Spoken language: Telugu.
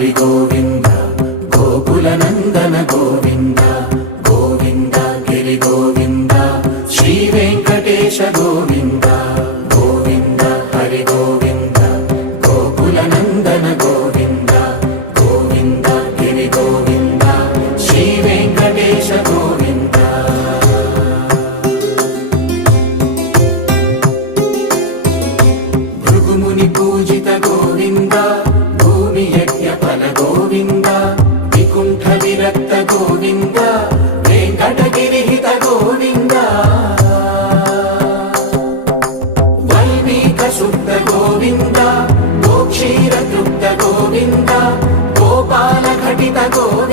హరి గోవింద గోకుల నందన గోవింద గోవింద గిరి గోవింద శ్రీ వెంకటేశ గోవింద గోవింద హరి గోవింద గోకుల నందన గోవింద గోవింద గిరి గోవింద శ్రీ వెంకటేశ గోవింద భృగుముని పూజిత గోవింద భూమి యజ్ఞ ఫల గోవింద వికుంఠ విరక్త గోవింద వెంకటగిరిహిత గోవింద వైదిక శుద్ధ గోవింద గోక్షీర తృప్త గోవింద గోపాల ఘటిత గోవింద